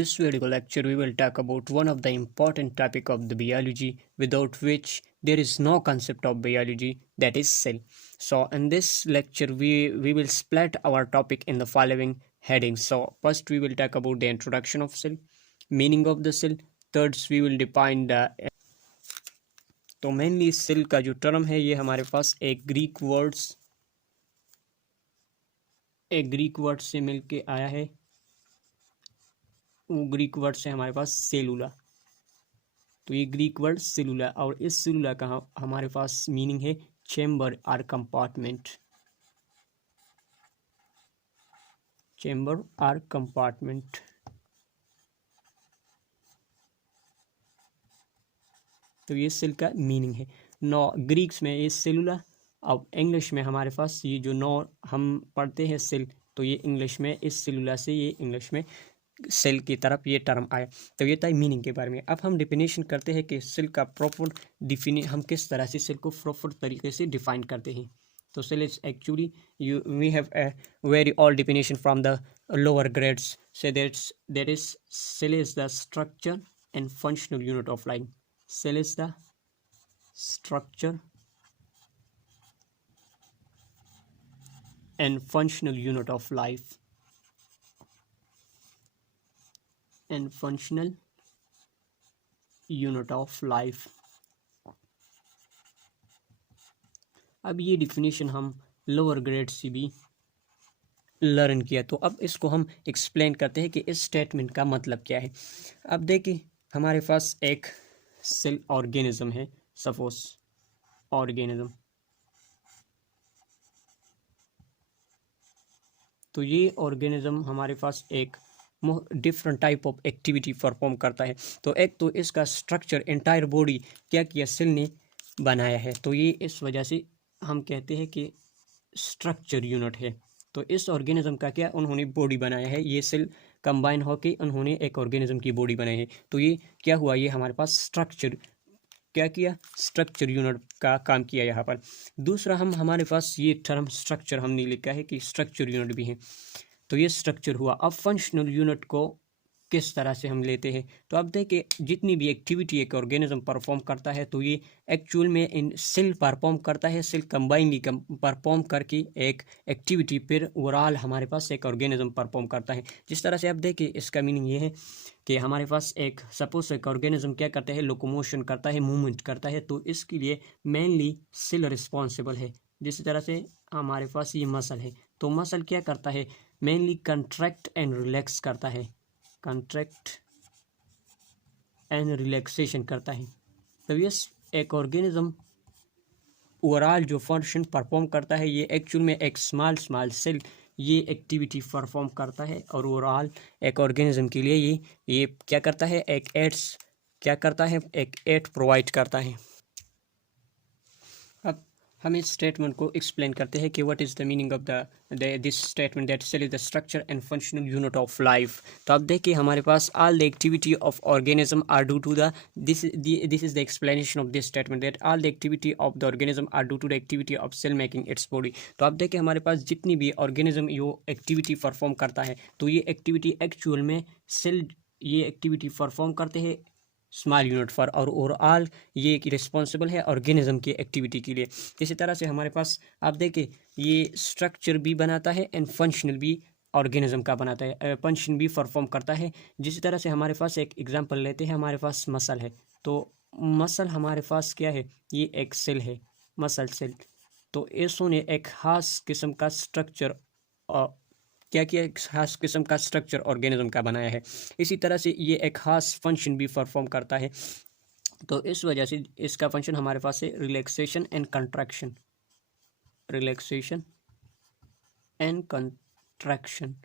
this video lecture we will talk about one of the important topic of the biology without which there is no concept of biology, that is cell. So in this lecture we will split our topic in the following headings. So first we will talk about the introduction of cell, meaning of the cell. Third we will define the तो mainly cell का जो term है ये हमारे पास एक Greek word से मिलके आया है। वो ग्रीक वर्ड से हमारे पास सेलुला, तो ये ग्रीक वर्ड सेलुला, और इस सेलुला का हमारे पास मीनिंग है चेम्बर और कंपार्टमेंट। चेम्बर और कंपार्टमेंट, तो ये सेल का मीनिंग है। नौ ग्रीक्स में ये सेलुला, अब इंग्लिश में हमारे पास ये जो नौ हम पढ़ते हैं सेल, तो ये इंग्लिश में इस सेलुला से ये इंग्लिश में सेल की तरफ ये टर्म आया। तो ये था मीनिंग के बारे में। अब हम डिफिनेशन करते हैं कि सेल का प्रॉपर हम किस तरह से सेल को प्रॉपर तरीके से डिफाइन करते हैं। तो cell is actually we have a very old definition from the lower grades, say that is cell is the structure and functional unit of life. Cell is the structure and functional unit of life. And functional unit of life. अब ये definition हम lower grade से भी learn किया, तो अब इसको हम एक्सप्लेन करते हैं कि इस स्टेटमेंट का मतलब क्या है। अब देखिए हमारे पास एक सेल ऑर्गेनिज्म है, सपोज ऑर्गेनिज्म, तो ये ऑर्गेनिज्म हमारे पास एक different type of activity perform करता है। तो एक तो इसका स्ट्रक्चर एंटायर बॉडी क्या किया सेल ने बनाया है, तो ये इस वजह से हम कहते हैं कि स्ट्रक्चर यूनिट है। तो इस ऑर्गेनिज्म का क्या उन्होंने बॉडी बनाया है, ये सेल कंबाइन होकर उन्होंने एक ऑर्गेनिज्म की बॉडी बनाई है। तो ये क्या हुआ, ये हमारे पास स्ट्रक्चर क्या किया, स्ट्रक्चर यूनिट का काम किया यहाँ पर। दूसरा हमारे पास ये टर्म स्ट्रक्चर हमने लिखा है कि स्ट्रक्चर यूनिट भी है, तो ये स्ट्रक्चर हुआ। अब फंक्शनल यूनिट को किस तरह से हम लेते हैं, तो अब देखिए जितनी भी एक्टिविटी एक ऑर्गेनिज्म परफॉर्म करता है तो ये एक्चुअल में इन सेल परफॉर्म करता है, सेल कंबाइनली परफॉर्म करके एक एक्टिविटी फिर ओवरऑल हमारे पास एक ऑर्गेनिज्म परफॉर्म करता है। जिस तरह से अब देखिए इसका मीनिंग ये है कि हमारे पास एक सपोज एक ऑर्गेनिज्म क्या करता है, लोकोमोशन करता है, मूवमेंट करता है, तो इसके लिए मेनली सेल रिस्पॉन्सिबल है। जिस तरह से हमारे पास ये मसल है, तो मसल क्या करता है, मेनली कंट्रैक्ट एंड रिलैक्स करता है, कंट्रैक्ट एंड रिलैक्सेशन करता है। तो ये एक ऑर्गेनिज्म ओवरऑल जो फंक्शन परफॉर्म करता है, ये एक्चुअल में एक स्मॉल सेल ये एक्टिविटी परफॉर्म करता है, और ओवरऑल एक ऑर्गेनिज्म के लिए ये क्या करता है, एक एड्स क्या करता है, एक एड प्रोवाइड करता है। अब हम इस स्टेटमेंट को एक्सप्लेन करते हैं कि what is the meaning of this statement that cell is the structure and functional unit of life. तो अब देखिए हमारे पास all the activity of organism are due to the this is the explanation of this statement that all the activity of the organism are due to the activity of cell making its body. तो अब देखिए हमारे पास जितनी भी organism ये activity perform करता है, तो ये एक्टिविटी एक्चुअल में सेल ये एक्टिविटी परफॉर्म करते हैं स्मॉल यूनिट फॉर, और ओवरऑल ये रिस्पॉन्सिबल है ऑर्गेनिज्म की एक्टिविटी के लिए। इसी तरह से हमारे पास आप देखिए ये स्ट्रक्चर भी बनाता है एंड फंक्शनल भी ऑर्गेनिज्म का बनाता है, फंक्शन भी परफॉर्म करता है। जिस तरह से हमारे पास एक एग्जांपल लेते हैं, हमारे पास मसल है, तो मसल हमारे पास क्या है, ये एक सेल है, मसल सेल। तो इसने एक खास किस्म का स्ट्रक्चर क्या किया, एक खास किस्म का स्ट्रक्चर ऑर्गेनिज्म का बनाया है। इसी तरह से ये एक खास फंक्शन भी परफॉर्म करता है। तो इस वजह से इसका फंक्शन हमारे पास है relaxation and contraction, relaxation and contraction.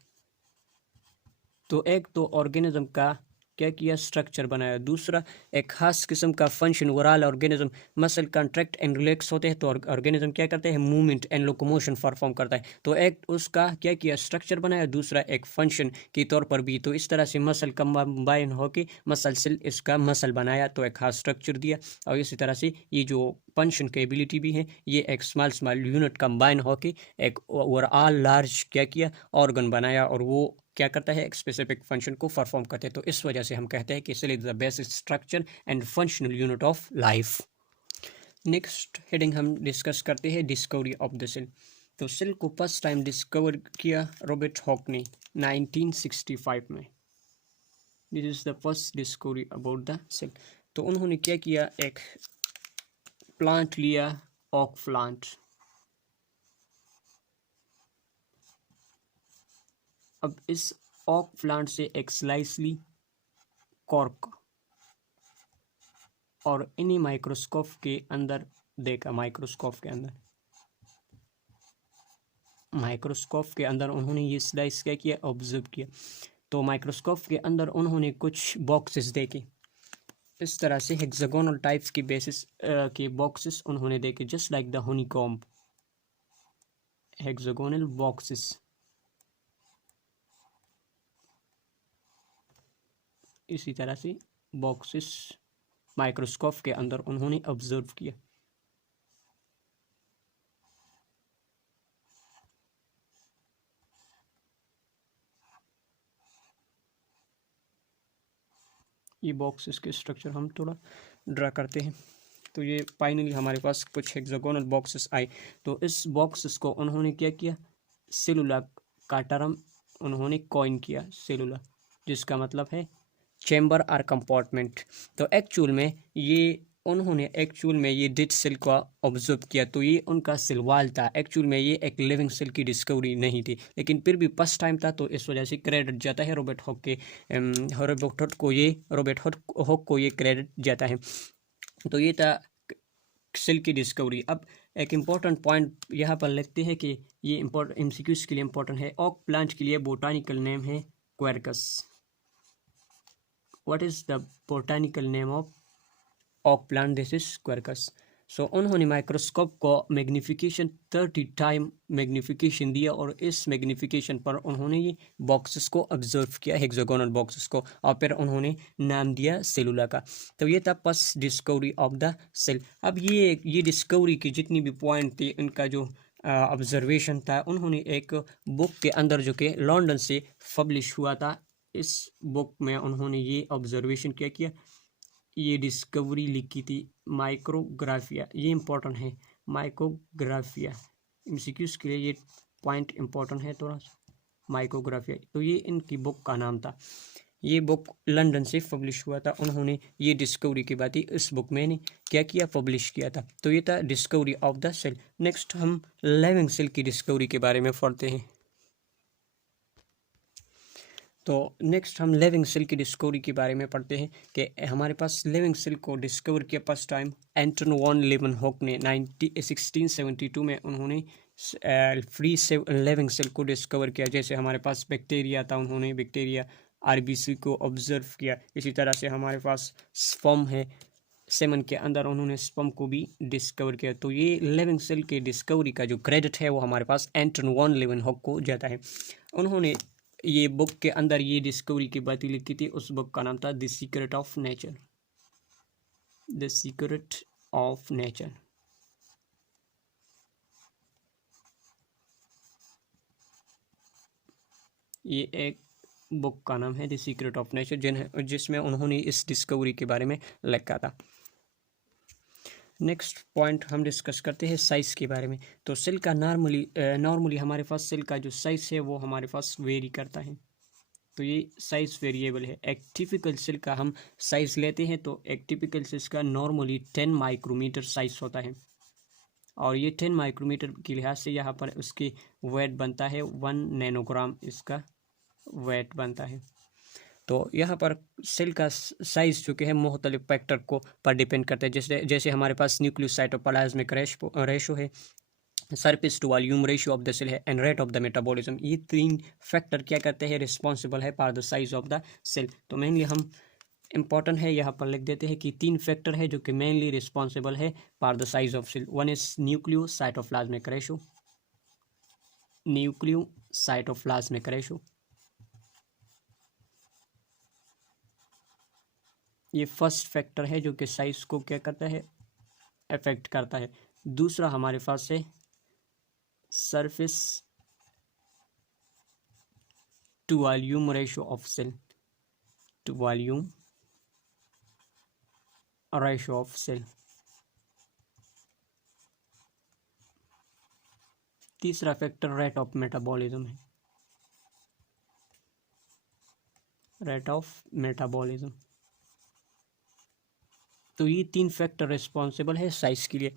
तो एक तो ऑर्गेनिज्म का क्या किया, स्ट्रक्चर बनाया। दूसरा एक खास किस्म का function, overall organism muscle contract and relax होते हैं, तो ऑर्गेनिज्म क्या करते हैं, मूवमेंट एंड लोकोमोशन परफॉर्म करता है। तो एक उसका क्या किया, स्ट्रक्चर बनाया, दूसरा एक फंक्शन के तौर पर भी। तो इस तरह से मसल कंबाइन होके मसल सेल इसका मसल बनाया, तो एक खास स्ट्रक्चर दिया। और इसी तरह से ये जो फंक्शन की एबिलिटी भी है, ये एक स्मॉल यूनिट कंबाइन होके एक ओवरऑल लार्ज क्या किया, ऑर्गन बनाया, और वो क्या करता है, एक स्पेसिफिक फंक्शन को परफॉर्म करते हैं। तो इस वजह से हम कहते हैं कि cell is the basic structure and functional unit of life. Next heading हम डिस्कस करते हैं डिस्कवरी ऑफ द सेल। तो सेल को फर्स्ट टाइम डिस्कवर किया रॉबर्ट हॉक ने 1965 में। This is the first discovery about the cell. तो उन्होंने क्या किया, एक प्लांट लिया, ओक प्लांट। अब इस ओक प्लांट से एक स्लाइस ली कॉर्क और इन्हीं माइक्रोस्कोप के अंदर देखा। माइक्रोस्कोप के अंदर उन्होंने ये स्लाइस क्या किया, ऑब्जर्व किया। तो माइक्रोस्कोप के अंदर उन्होंने कुछ बॉक्सेस देखे, इस तरह से हेक्सागोनल टाइप्स की बेसिस के बॉक्सेस उन्होंने देखे, just like the honeycomb, hexagonal boxes. इसी तरह से बॉक्सेस माइक्रोस्कोप के अंदर उन्होंने ऑब्जर्व किया। ये बॉक्सेस के स्ट्रक्चर हम थोड़ा ड्रा करते हैं। तो ये फाइनली हमारे पास कुछ हेक्सागोनल बॉक्सेस आए। तो इस बॉक्सेस को उन्होंने क्या किया, सेलुला का टर्म उन्होंने कॉइन किया, सेलुला, जिसका मतलब है चैम्बर और कंपार्टमेंट। तो एक्चुअल में ये डेड सेल को ऑब्जर्व किया, तो ये उनका सेल वॉल था। एक्चुअल में ये एक लिविंग सेल की डिस्कवरी नहीं थी, लेकिन फिर भी फर्स्ट टाइम था, तो इस वजह से क्रेडिट जाता है रॉबर्ट हॉक को ये क्रेडिट जाता है। तो ये था सेल की डिस्कवरी। अब एक इम्पॉर्टेंट पॉइंट यहाँ पर लिखते हैं कि ये इम्पोर्टेंट एमसीक्यूज के लिए इम्पोर्टेंट है। ओक प्लांट के लिए बोटानिकल नेम है Quercus. What is the botanical name of oak plant? This is quercus. सो उन्होंने माइक्रोस्कोप को मैग्नीफिकेशन 30 टाइम मैग्नीफिकेशन दिया और इस मैग्नीफिकेशन पर उन्होंने ये बॉक्सेस को ऑब्जर्व किया, हेक्सागोनल बॉक्सेस को, और फिर उन्होंने नाम दिया सेलुला का। तो ये था first discovery of the cell. अब ये डिस्कवरी की जितनी भी पॉइंट थी, इनका जो ऑब्जर्वेशन था, उन्होंने एक बुक के अंदर जो कि लंदन से पब्लिश हुआ था, इस बुक में उन्होंने ये ऑब्जर्वेशन क्या किया, ये डिस्कवरी लिखी थी, माइक्रोग्राफिया। ये इम्पोर्टेंट है, माइक्रोग्राफिया एमसीक्यूज के लिए ये पॉइंट इम्पोर्टेंट है थोड़ा सा, माइक्रोग्राफिया। तो ये इनकी बुक का नाम था। ये बुक लंदन से पब्लिश हुआ था। उन्होंने ये डिस्कवरी की बात इस बुक में ने क्या किया, पब्लिश किया था। तो ये था discovery of the cell. Next हम लिविंग सेल की डिस्कवरी के बारे में पढ़ते हैं। तो नेक्स्ट हम लिविंग सेल की डिस्कवरी के बारे में पढ़ते हैं कि हमारे पास लिविंग सेल को डिस्कवर किया फर्स्ट टाइम एंटन वॉन लीवनहॉक ने 1672 में। उन्होंने फ्री से लिविंग सेल को डिस्कवर किया। जैसे हमारे पास बैक्टीरिया था, उन्होंने बैक्टीरिया आरबीसी को ऑब्जर्व किया। इसी तरह से हमारे पास स्पर्म है, सेमन के अंदर उन्होंने स्पर्म को भी डिस्कवर किया। तो ये लिविंग सेल के डिस्कवरी का जो क्रेडिट है वो हमारे पास एंटन वॉन लीवनहॉक को जाता है। उन्होंने ये बुक के अंदर ये डिस्कवरी की बातें लिखी थी। उस बुक का नाम था the secret of nature, the secret of nature. ये एक बुक का नाम है द सीक्रेट ऑफ नेचर, जिसमें उन्होंने इस डिस्कवरी के बारे में लिखा था। नेक्स्ट पॉइंट हम डिस्कस करते हैं साइज के बारे में। तो सेल का नॉर्मली हमारे पास सेल का जो साइज है वो हमारे पास वेरी करता है। तो ये साइज वेरिएबल है। एक टिपिकल सेल का हम साइज लेते हैं, तो एक टिपिकल सेल का नॉर्मली 10 माइक्रोमीटर साइज होता है, और ये 10 माइक्रोमीटर के लिहाज से यहाँ पर उसकी वेट बनता है 1 नैनोग्राम, इसका वेट बनता है। तो यहाँ पर सेल का साइज जो कि है मुख्तलिफ फैक्टर को पर डिपेंड करता है। जैसे हमारे पास न्यूक्लियोसाइटोप्लाज्मिक रेशो है, surface to volume ratio of the cell है, and rate of the metabolism. ये 3 फैक्टर क्या करते हैं, रिस्पॉन्सिबल है for the size of the cell. तो मेनली हम इंपॉर्टेंट है यहाँ पर लिख देते हैं कि 3 फैक्टर है जो कि मेनली रिस्पॉन्सिबल है for the size of cell. One is nucleocytoplasmic ratio, nucleocytoplasmic ratio, ये फर्स्ट फैक्टर है जो कि साइज को क्या करता है, अफेक्ट करता है। दूसरा हमारे पास है surface to volume ratio of cell, to volume ratio of cell। तीसरा फैक्टर रेट ऑफ मेटाबॉलिज्म है, रेट ऑफ मेटाबॉलिज्म। तो ये 3 फैक्टर रिस्पॉन्सिबल है साइज के लिए।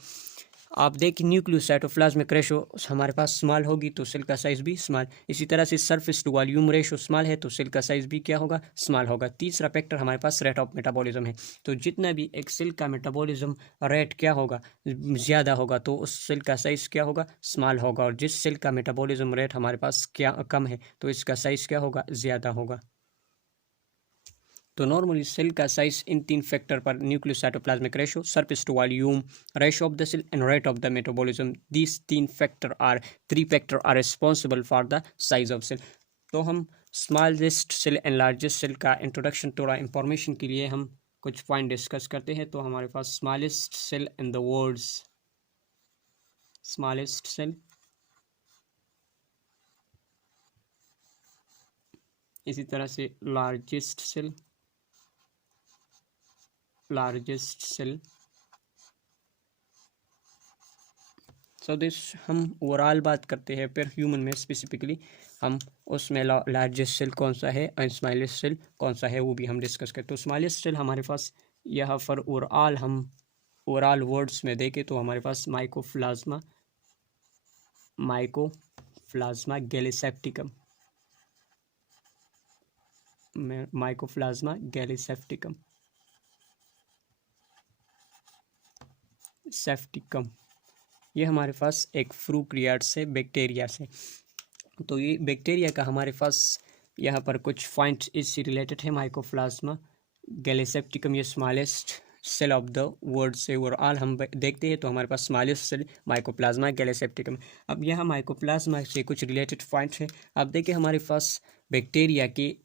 आप देखिए न्यूक्लियोसाइटोप्लाज्मिक रेशो हमारे पास स्मॉल होगी तो सेल का साइज भी स्मॉल। इसी तरह से surface to volume ratio small है तो सेल का साइज भी क्या होगा, स्मॉल होगा। तीसरा फैक्टर हमारे पास रेट ऑफ मेटाबॉलिज्म है। तो जितना भी एक सेल का मेटाबॉलिज्म रेट क्या होगा, ज़्यादा होगा, तो उस सेल का साइज क्या होगा, स्मॉल होगा। और जिस सेल का मेटाबॉलिज्म रेट हमारे पास क्या कम है तो इसका साइज क्या होगा, ज़्यादा होगा। तो नॉर्मली सेल का साइज इन 3 फैक्टर पर, nucleocytoplasmic ratio, surface to volume ratio of the cell and rate of the metabolism, these 3 factor are responsible for the size of cell. तो हम smallest cell and largest cell का introduction, थोड़ा information के लिए हम कुछ point discuss करते हैं। तो हमारे पास smallest cell in the world, smallest cell, इसी तरह से largest cell, largest cell. So this हम ओवरऑल बात करते हैं, फिर ह्यूमन में स्पेसिफिकली हम उसमें लार्जेस्ट सेल कौन सा है और स्मॉलेस्ट सेल कौन सा है वो भी हम डिस्कस करते हैं। तो स्मॉलेस्ट सेल हमारे पास यहाँ पर ओवरऑल हम ओवरऑल वर्ड्स में देखें तो हमारे पास mycoplasma, mycoplasma gallisepticum, mycoplasma gallisepticum, septicum, ये हमारे पास एक फ्रूक्रियाट से बैक्टीरिया से। तो ये बैक्टीरिया का हमारे पास यहाँ पर कुछ पॉइंट्स इससे रिलेटेड है। माइकोप्लाज्मा गैलीसेप्टिकम ये smallest cell of the world से ओवरऑल हम देखते हैं तो हमारे पास स्मॉलेस्ट सेल माइकोप्लाज्मा गैलीसेप्टिकम। अब यहाँ माइकोप्लाज्मा से कुछ रिलेटेड पॉइंट्स हैं। अब देखिए हमारे पास बैक्टीरिया के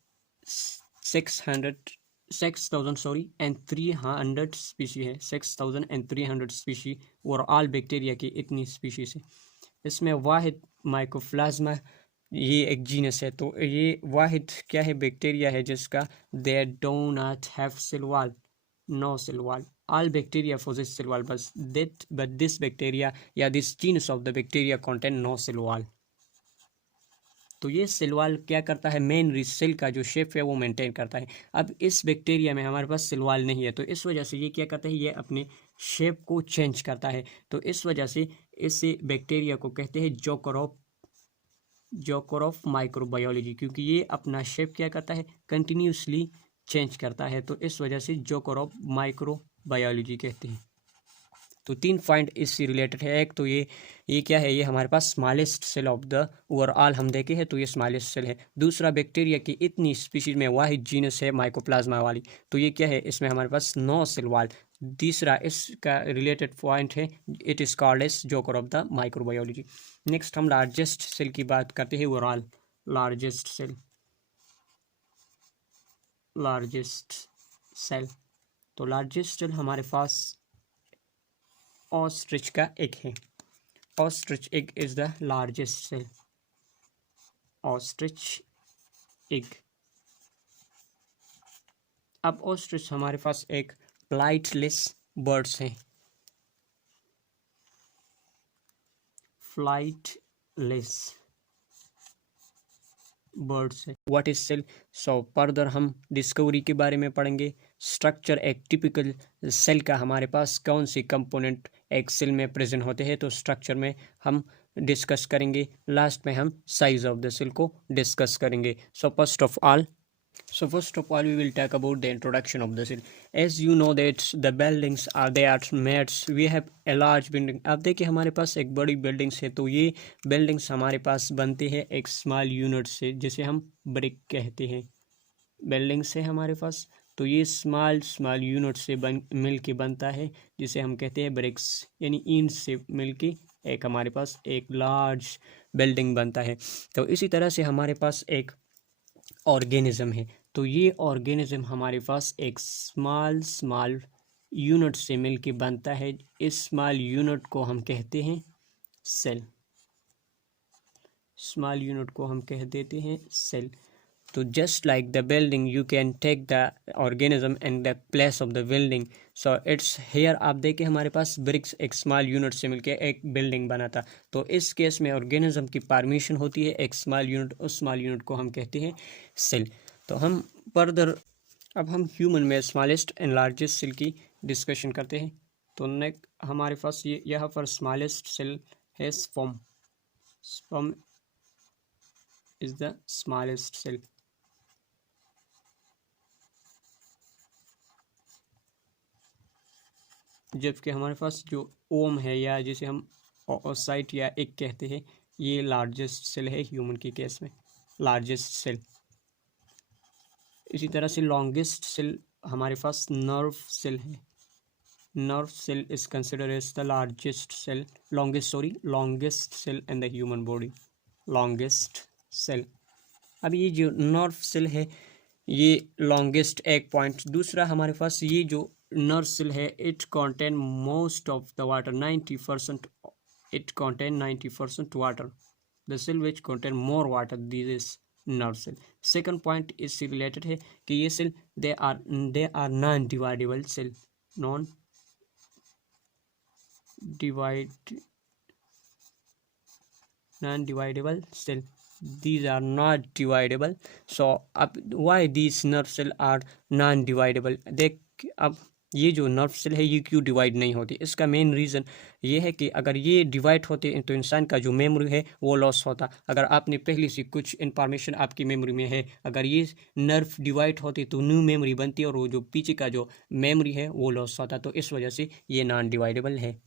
6,300 स्पीशी है, 6,300 स्पीशी ओवरऑल बैक्टीरिया की इतनी स्पीशीज है। इसमें वाहिद माइकोप्लाज्मा ये एक जीनस है। तो ये वाहिद क्या है, बैक्टीरिया है जिसका they do not have cell wall, no cell wall. all bacteria possess cell wall but this bacteria या this genus of the bacteria contain no cell wall। तो ये सेल वॉल क्या करता है, मेन सेल का जो शेप है वो मेंटेन करता है। अब इस बैक्टीरिया में हमारे पास सेल वॉल नहीं है तो इस वजह से ये क्या करता है, ये अपने शेप को चेंज करता है। तो इस वजह से इस बैक्टीरिया को कहते हैं जोकर ऑफ माइक्रोबायोलॉजी, क्योंकि ये अपना शेप क्या करता है, कंटिन्यूसली चेंज करता है। तो इस वजह से जोकर ऑफ माइक्रोबायोलॉजी कहते हैं। तो 3 पॉइंट इससे रिलेटेड है। एक तो ये क्या है, ये हमारे पास smallest cell of the overall हम देखे हैं तो ये स्मॉलेस्ट सेल है। दूसरा बैक्टीरिया की इतनी स्पीशीज में वाहिद जीनस है माइकोप्लाज्मा वाली, तो ये क्या है, इसमें हमारे पास नो सेल वॉल। तीसरा इसका रिलेटेड पॉइंट है, it is called as joker of the microbiology. Next हम लार्जेस्ट सेल की बात करते हैं overall. Largest cell, largest cell, तो लार्जेस्ट सेल हमारे पास ऑस्ट्रिच का एग है। Ostrich egg is the largest cell, ostrich egg. अब ऑस्ट्रिच हमारे पास एक फ्लाइटलेस बर्ड्स हैं, फ्लाइटलेस बर्ड्स है। What is cell, so further हम डिस्कवरी के बारे में पढ़ेंगे। स्ट्रक्चर, एक टिपिकल सेल का हमारे पास कौन सी कंपोनेंट एक सेल में प्रेजेंट होते हैं तो स्ट्रक्चर में हम डिस्कस करेंगे। लास्ट में हम साइज ऑफ द सेल को डिस्कस करेंगे। So first of all we will talk about the introduction of the cell. As you know that the buildings are made, we have a large building। अब देखिए हमारे पास एक बड़ी buildings है तो ये बिल्डिंग्स हमारे पास बनती है एक स्मॉल यूनिट से जिसे हम ब्रिक कहते हैं। बिल्डिंग्स है हमारे पास तो ये स्मॉल यूनिट से मिल के बनता है जिसे हम कहते हैं ब्रिक्स, यानी ईंट से मिल के एक हमारे पास एक लार्ज बिल्डिंग बनता है। तो इसी तरह से हमारे पास एक ऑर्गेनिज्म है तो ये ऑर्गेनिज्म हमारे पास एक स्मॉल यूनिट से मिल के बनता है। इस स्मॉल यूनिट को हम कहते हैं सेल, स्मॉल यूनिट को हम कह देते हैं सेल। तो just like the building you can take the organism and the place of the building, so it's here. आप देखें हमारे पास ब्रिक्स एक स्मॉल यूनिट से मिलकर एक बिल्डिंग बना था, तो इस केस में ऑर्गेनिज्म की फॉर्मेशन होती है एक स्मॉल यूनिट, उस स्मॉल यूनिट को हम कहते हैं सेल। तो हम फर्दर अब हम ह्यूमन में स्मॉलेस्ट एंड लार्जेस्ट सेल की डिस्कशन करते हैं। तो नेक्स्ट हमारे पास ये यहाँ पर स्मॉलेस्ट सेल है sperm. Sperm is the smallest cell. जबकि हमारे पास जो ओम है या जिसे हम ओसाइट या एग कहते हैं, ये लार्जेस्ट सेल है ह्यूमन के केस में, लार्जेस्ट सेल। इसी तरह से लॉन्गेस्ट सेल हमारे पास नर्व सेल है। Nerve cell is considered as the largest cell, longest cell in the human body, longest cell. अब ये जो नर्व सेल है ये लॉन्गेस्ट एक पॉइंट। दूसरा हमारे पास ये जो नर्व सेल है it contain most of the water, 90%, it contain 90% water. The cell which contain more water this is nerve cell. Second point इससे रिलेटेड है कि ये cell they are non dividable cell, non dividable cell, these are not dividable. so अब why these nerve cell are non dividable? देख अब ये जो nerve cell है ये क्यों डिवाइड नहीं होती, इसका मेन रीज़न ये है कि अगर ये डिवाइड होते तो इंसान का जो मेमोरी है वो लॉस होता। अगर आपने पहले से कुछ इंफॉर्मेशन आपकी मेमोरी में है, अगर ये नर्व डिवाइड होती तो न्यू मेमोरी बनती और वो जो पीछे का जो मेमोरी है वो लॉस होता, तो इस वजह से ये नॉन डिवाइडेबल है।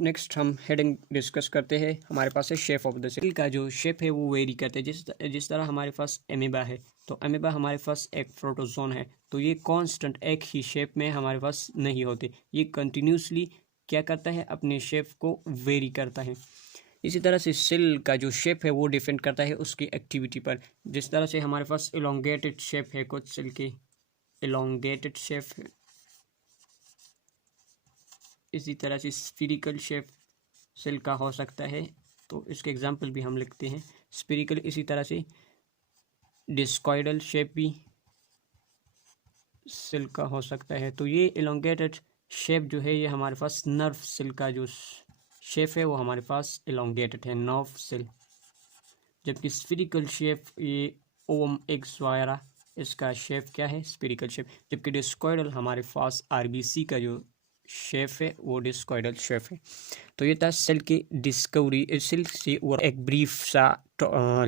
नेक्स्ट हम हेडिंग डिस्कस करते हैं। हमारे पास है शेप ऑफ द सेल। का जो शेप है वो वेरी करते हैं, जिस तरह हमारे पास एमीबा है, तो एमीबा हमारे पास एक प्रोटोजोन है, तो ये कांस्टेंट एक ही शेप में हमारे पास नहीं होते, ये कंटिन्यूसली क्या करता है, अपने शेप को वेरी करता है। इसी तरह से सेल का जो शेप है वो डिपेंड करता है उसकी एक्टिविटी पर। जिस तरह से हमारे पास इलोंगेटेड शेप है, कुछ सेल की इलोंगेटेड शेप है, इसी तरह से स्फीरिकल शेप सेल का हो सकता है, तो इसके एग्जांपल भी हम लिखते हैं स्फीरिकल। इसी तरह से डिस्कॉइडल शेप भी सेल का हो सकता है। तो ये इलोंगेटेड शेप जो है ये हमारे पास नर्व सेल का जो शेप है वो हमारे पास इलोंगेटेड है, नर्व सेल। जबकि स्फीरिकल शेप ये ओम एक्स वायरा, इसका शेप क्या है, स्फीरिकल शेप। जबकि डिस्कॉइडल हमारे पास आरबीसी का जो शेप है वो डिस्कॉइडल शेप है। तो ये था सेल की डिस्कवरी, सेल से और एक ब्रीफ सा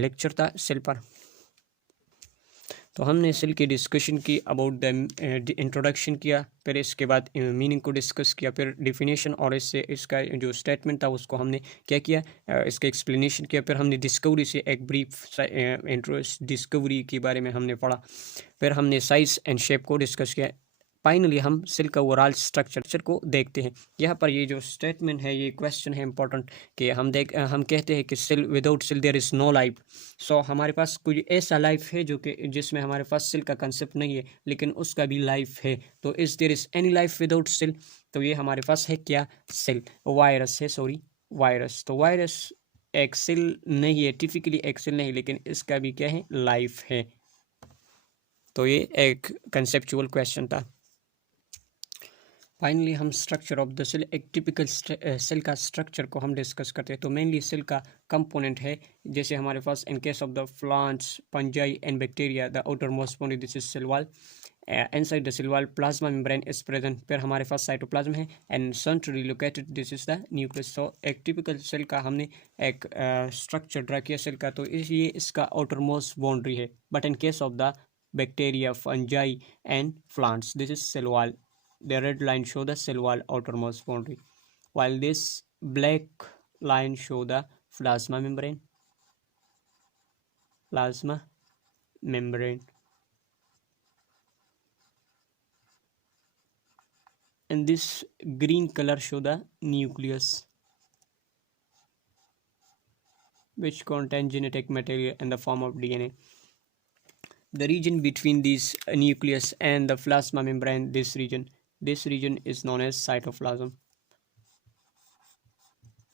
लेक्चर था सेल पर। तो हमने सेल की डिस्कशन की, अबाउट द इंट्रोडक्शन किया, फिर इसके बाद मीनिंग को डिस्कस किया, फिर डिफिनेशन और इससे इसका जो स्टेटमेंट था उसको हमने क्या किया, इसका एक्सप्लेनेशन किया। फिर हमने डिस्कवरी से एक ब्रीफ डिस्कवरी के बारे में हमने पढ़ा। फिर हमने साइज एंड शेप को डिस्कस किया। फाइनली हम सेल का ओवरऑल स्ट्रक्चर को देखते हैं। यहाँ पर ये जो स्टेटमेंट है ये क्वेश्चन है इंपॉर्टेंट कि हम कहते हैं कि cell without cell there is no life. So हमारे पास कोई ऐसा लाइफ है जो कि जिसमें हमारे पास सेल का कंसेप्ट नहीं है लेकिन उसका भी लाइफ है। तो is there is any life without cell? तो ये हमारे पास है क्या, सेल। वायरस है, सॉरी वायरस। तो वायरस एक सेल नहीं है, टिपिकली एक सेल नहीं, लेकिन इसका भी क्या है, लाइफ है। तो ये एक कंसेप्चुअल क्वेश्चन था। फाइनली हम स्ट्रक्चर ऑफ द सेल, एक टिपिकल सेल का स्ट्रक्चर को हम डिस्कस करते हैं। तो मेनली सेल का कंपोनेंट है, जैसे हमारे पास in case of the plants, fungi and bacteria, the outer most boundary this is cell wall, inside the cell wall plasma membrane is present. फिर हमारे पास साइटोप्लाज्म है and centrally located this is the nucleus. तो एक typical cell का हमने एक structure draw किया सेल का, तो ये इसका आउटर मोस्ट बाउंड्री है। But in case of the bacteria, fungi and plants, this is cell wall. The red line show the cell wall outermost boundary, while this black line show the plasma membrane. Plasma membrane. And this green color show the nucleus, which contain genetic material in the form of DNA. The region between this nucleus and the plasma membrane, this region is known as cytoplasm.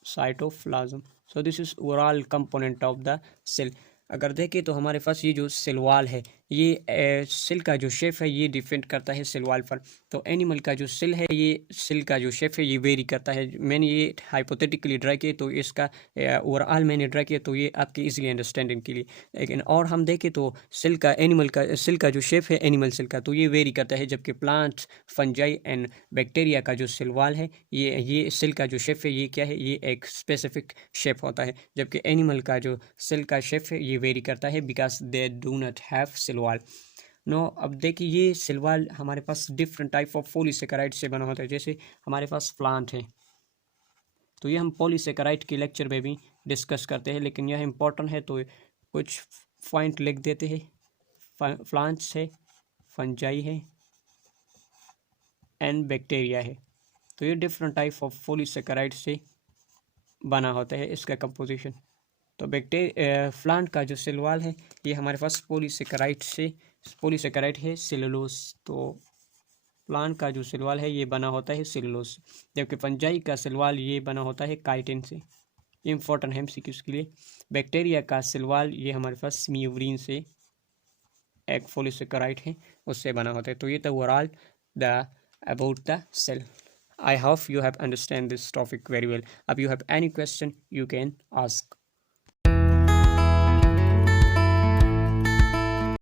So this is overall component of the cell. अगर देखें तो हमारे पास ये जो cell wall है, ये cell का जो शेप है ये डिपेंड करता है सेल वॉल पर। तो एनिमल का जो सेल है, ये सेल का जो शेप है ये वेरी करता है। मैंने ये हाइपोथेटिकली ड्रा किया, तो इसका ओवरऑल मैंने ड्रा किया, तो ये आपकी इजीली अंडरस्टैंडिंग के लिए। लेकिन और हम देखें तो सेल का जो शेप है एनिमल सेल का, तो ये वेरी करता है। जबकि प्लांट्स, फंजाई एंड बैक्टीरिया का जो सेल वॉल है, ये सेल का जो शेप है ये क्या है, ये एक स्पेसिफिक शेप होता है। जबकि एनिमल का जो सेल का शेप है ये वेरी करता है, because they do not have cell wall. No, अब देखिए ये सेल वॉल हमारे पास डिफरेंट टाइप ऑफ पॉलीसेकेराइड से बना होता है। जैसे हमारे पास प्लांट है, तो ये हम पॉलीसेकेराइड के लेक्चर में भी डिस्कस करते हैं, लेकिन यह इम्पोर्टेंट है तो कुछ पॉइंट लिख देते हैं। प्लांट्स है, फंजाई है एंड बैक्टीरिया है। तो ये डिफरेंट टाइप ऑफ पॉलीसेकेराइड से बना होता है इसका कंपोजिशन। तो प्लांट का जो सेल वॉल है ये हमारे पास पॉलीसेकेराइड है सेलुलोज। तो प्लांट का जो सेल वॉल है ये बना होता है सेलुलोज से। जबकि फंजाई का सेल वॉल ये बना होता है काइटिन से। इम्पोर्टेंट है एमसीक्यूज के लिए। बैक्टीरिया का सेल वॉल ये हमारे पास म्यूरिन से एक पॉलीसेकेराइड है उससे बना होता है। तो ये था overall the about the cell. I hope you have understand this topic very well. If you have any question, you can ask.